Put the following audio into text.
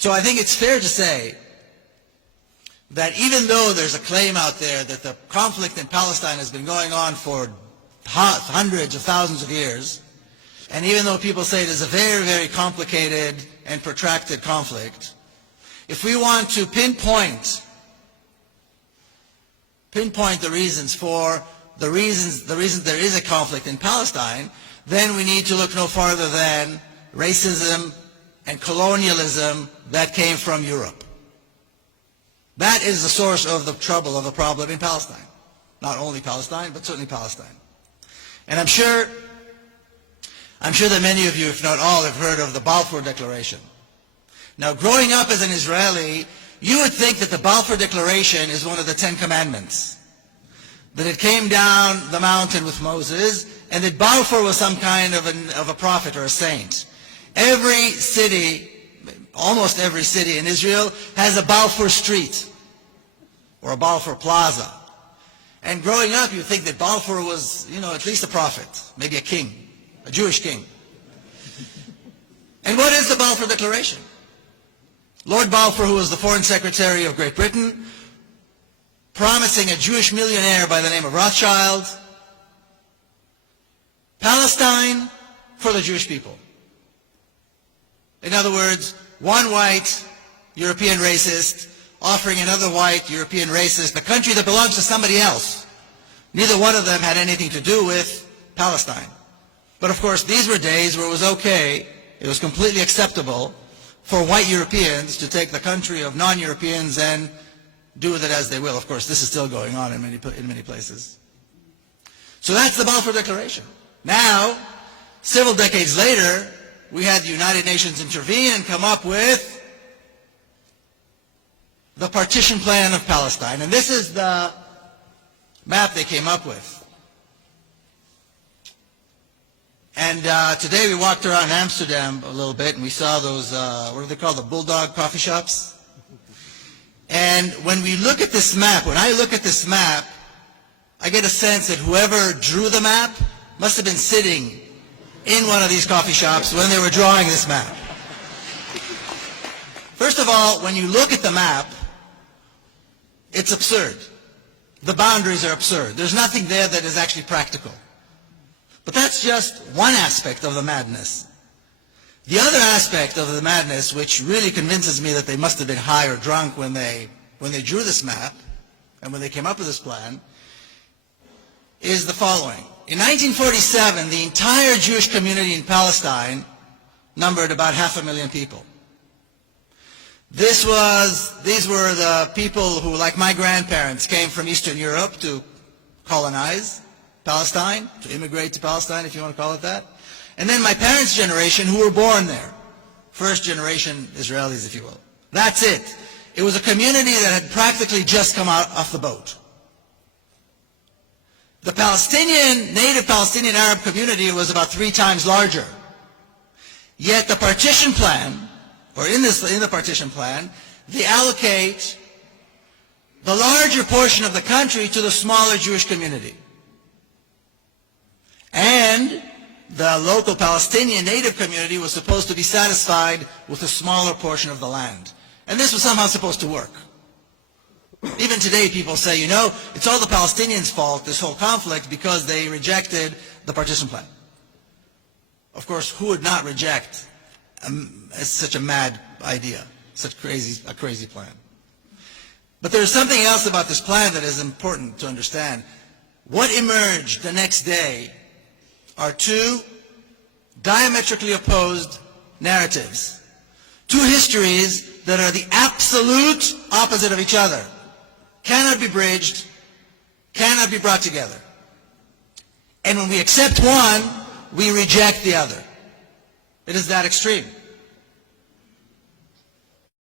So I think it's fair to say that even though there's a claim out there that the conflict in Palestine has been going on for hundreds of thousands of years, and even though people say it is a very, very complicated and protracted conflict, if we want to pinpoint the reasons there is a conflict in Palestine, then we need to look no farther than racism and colonialism that came from Europe. That is the source of the trouble, of the problem in Palestine. Not only Palestine, but certainly Palestine. And I'm sure that many of you, if not all, have heard of the Balfour Declaration. Now, growing up as an Israeli, you would think that the Balfour Declaration is one of the Ten Commandments. That it came down the mountain with Moses, and that Balfour was some kind of a prophet or a saint. Every city, almost every city in Israel, has a Balfour Street or a Balfour Plaza. And growing up, you think that Balfour was, at least a prophet, maybe a king, a Jewish king. And what is the Balfour Declaration? Lord Balfour, who was the Foreign Secretary of Great Britain, promising a Jewish millionaire by the name of Rothschild, Palestine for the Jewish people. In other words, one white European racist offering another white European racist a country that belongs to somebody else. Neither one of them had anything to do with Palestine. But of course, these were days where it was okay, it was completely acceptable for white Europeans to take the country of non-Europeans and do with it as they will. Of course, this is still going on in many places. So that's the Balfour Declaration. Now, several decades later, we had the United Nations intervene and come up with the partition plan of Palestine. And this is the map they came up with. And today we walked around Amsterdam a little bit and we saw those, what are they called, the bulldog coffee shops? And when we look at this map, when I look at this map, I get a sense that whoever drew the map must have been sitting in one of these coffee shops when they were drawing this map. First of all, when you look at the map, it's absurd. The boundaries are absurd. There's nothing there that is actually practical. But that's just one aspect of the madness. The other aspect of the madness, which really convinces me that they must have been high or drunk when they drew this map and when they came up with this plan, is the following. In 1947, the entire Jewish community in Palestine numbered about 500,000 people. These were the people who, like my grandparents, came from Eastern Europe to colonize Palestine, to immigrate to Palestine, if you want to call it that. And then my parents' generation, who were born there. First generation Israelis, if you will. That's it. It was a community that had practically just come out off the boat. The native Palestinian Arab community was about 3 times larger. Yet the partition plan, or in the partition plan, they allocate the larger portion of the country to the smaller Jewish community. And the local Palestinian native community was supposed to be satisfied with a smaller portion of the land. And this was somehow supposed to work. Even today people say, it's all the Palestinians' fault, this whole conflict, because they rejected the partition plan. Of course, who would not reject such a mad idea, such a crazy plan? But there's something else about this plan that is important to understand. What emerged the next day are 2 diametrically opposed narratives. 2 histories that are the absolute opposite of each other. Cannot be bridged, cannot be brought together. And when we accept one, we reject the other. It is that extreme.